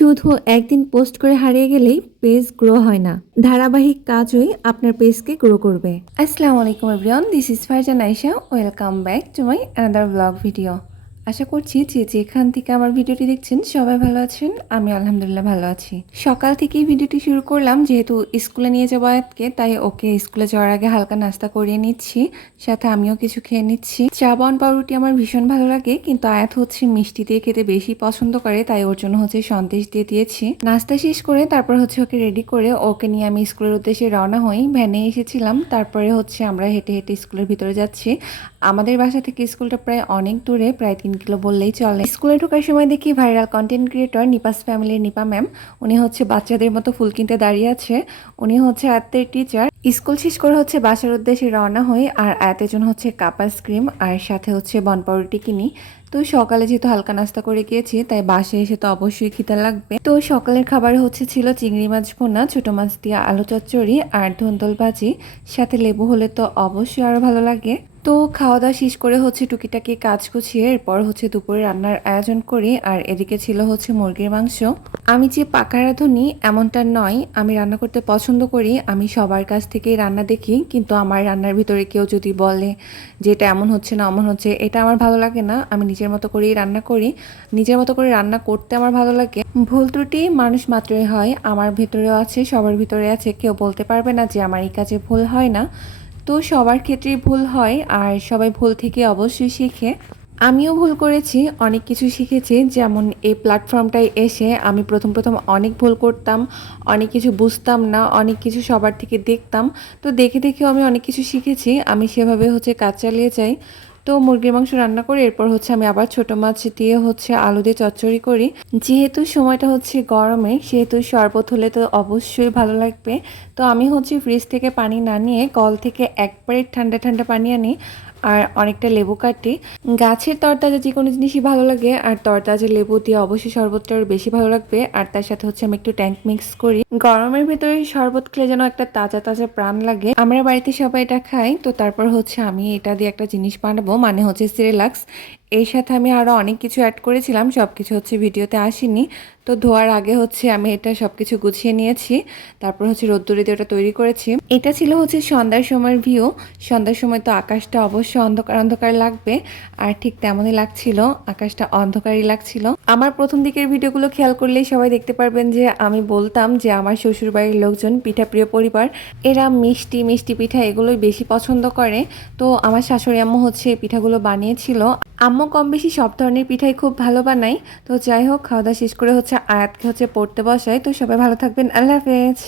শুধু একদিন পোস্ট করে হারিয়ে গেলেই পেজ গ্রো হয় না, ধারাবাহিক কাজই আপনার পেজকে গ্রো করবে। আসসালামু আলাইকুম everyone, this is Farzan Ayesha. Welcome back to my another blog video. আশা করছি যে যেখান থেকে আমার ভিডিওটি দেখছেন সবাই ভালো আছেন। আমি আলহামদুলিল্লাহ ভালো আছি। সকাল থেকেই ভিডিওটি শুরু করলাম, যেহেতু স্কুলে নিয়ে যাবো আয়াতকে, তাই ওকে স্কুলে যাওয়ার আগে হালকা নাস্তা করিয়ে নিচ্ছি, সাথে আমিও কিছু খেয়ে নিচ্ছি। চা বন পাউরুটি আমার ভীষণ ভালো লাগে, কিন্তু আয়াত হচ্ছে মিষ্টি দিয়ে খেতে বেশি পছন্দ করে, তাই ওর জন্য হচ্ছে সন্দেশ দিয়ে দিয়েছি। নাস্তা শেষ করে তারপর হচ্ছে ওকে রেডি করে ওকে নিয়ে আমি স্কুলের উদ্দেশ্যে রওনা হই। ভ্যানে এসেছিলাম, তারপরে হচ্ছে আমরা হেঁটে হেঁটে স্কুলের ভিতরে যাচ্ছি। আমাদের বাসা থেকে স্কুলটা প্রায় অনেক দূরে, প্রায় 3 কিলো বললেই চলে। স্কুলে ঢোকার সময় দেখি ভাইরাল কন্টেন্ট ক্রিয়েটর নিপাস ফ্যামিলির নিপা ম্যাম, উনি হচ্ছে বাচ্চাদের মতো ফুল কিনতে দাঁড়িয়ে আছে। উনি হচ্ছে আয়াতের টিচার। স্কুল শেষ করে হচ্ছে বাসার উদ্দেশ্যে রওনা হই, আর আয়াতের জন্য হচ্ছে কাপ আইসক্রিম আর সাথে হচ্ছে বনপাউরুটি কিনি। তো সকালে যেহেতু হালকা নাস্তা করে গিয়েছি, তাই বাসায় এসে তো অবশ্যই খিদা লাগবে। তো সকালের খাবারে হচ্ছে ছিল চিংড়ি মাছ ভুনা, ছোট মাছ দিয়ে আলু চচ্চড়ি আর ধুন্দল ভাজি, সাথে লেবু হলে তো অবশ্যই আরো ভালো লাগে। তো খাওয়া দাওয়া শেষ করে হচ্ছে টুকিটাকি কাজ গুছিয়ে এরপর হচ্ছে দুপুরে রান্নার আয়োজন করি। আর এদিকে ছিল হচ্ছে মুরগির মাংস। আমি যে পাকা রাঁধুনি এমনটা নয়, আমি রান্না করতে পছন্দ করি, আমি সবার কাছ থেকেই রান্না দেখি, কিন্তু আমার রান্নার ভিতরে কেউ যদি বলে যে এটা এমন হচ্ছে না অমন হচ্ছে, এটা আমার ভালো লাগে না। আমি নিজের মতো করেই রান্না করি, নিজের মতো করে রান্না করতে আমার ভালো লাগে। ভুল ত্রুটি মানুষ মাত্রই হয়, আমার ভিতরেও আছে, সবার ভিতরে আছে, কেউ বলতে পারবে না যে আমার এই কাজে ভুল হয় না। তো সবার ক্ষেত্রেই ভুল হয়, আর সবাই ভুল থেকে অবশ্যই শিখে। আমিও ভুল করেছি, অনেক কিছু শিখেছি। যেমন এই প্ল্যাটফর্মটায় এসে আমি প্রথম প্রথম অনেক ভুল করতাম, অনেক কিছু বুঝতাম না, অনেক কিছু সবার থেকে দেখতাম। তো দেখে দেখেও আমি অনেক কিছু শিখেছি, আমি সেভাবে হচ্ছে কাজ চালিয়ে যাই। তো মুরগির মাংস রান্না করে এরপর হচ্ছে আমি আবার ছোট মাছ দিয়ে হচ্ছে আলু দিয়ে চচ্চড়ি করি। যেহেতু সময়টা হচ্ছে গরমে, সেহেতু শরবত হলে তো অবশ্যই ভালো লাগবে। তো আমি হচ্ছে ফ্রিজ থেকে পানি না নিয়ে কল থেকে একবারে ঠান্ডা ঠান্ডা পানি আনি, আর অনেকটা লেবু কাটি। গাছের তরতাজা যে কোনো জিনিসই ভালো লাগে, আর তরতাজা লেবু দিয়ে অবশ্যই শরবতটা আরও বেশি ভালো লাগবে। আর তার সাথে হচ্ছে আমি একটু ট্যাঙ্ক মিক্স করি। গরমের ভেতরে শরবত খেলে যেন একটা তাজা তাজা প্রাণ লাগে। আমরা বাড়িতে সবাই এটা খাই। তো তারপর হচ্ছে আমি এটা দিয়ে একটা জিনিস বানাবো, মানে হচ্ছে সিরিলাক্স। এর সাথে আমি আরও অনেক কিছু অ্যাড করেছিলাম, সব কিছু হচ্ছে ভিডিওতে আসেনি। তো ধোয়ার আগে হচ্ছে আমি এটা সব কিছু গুছিয়ে নিয়েছি, তারপর হচ্ছে রোদ্দুরে দিয়ে ওটা তৈরি করেছি। এটা ছিল হচ্ছে সন্ধ্যার সময়ের ভিউ। সন্ধ্যার সময় তো আকাশটা অবশ্যই অন্ধকার অন্ধকার লাগবে, আর ঠিক তেমনই লাগছিল, আকাশটা অন্ধকারই লাগছিল। আমার প্রথম দিকের ভিডিওগুলো খেয়াল করলেই সবাই দেখতে পারবেন যে আমি বলতাম যে আমার শ্বশুরবাড়ির লোকজন পিঠা প্রিয় পরিবার, এরা মিষ্টি মিষ্টি পিঠা এগুলোই বেশি পছন্দ করে। তো আমার শাশুড়ি আম্মু হচ্ছে পিঠাগুলো বানিয়েছিল। আম্মু কম বেশি সব ধরনের পিঠাই খুব ভালো বানাই। তো যাই হোক, খাওয়া দাওয়া শেষ করে হচ্ছে আয়াতকে হচ্ছে পড়তে বসাই। তো সবাই ভালো থাকবেন, আল্লাহ হাফেজ।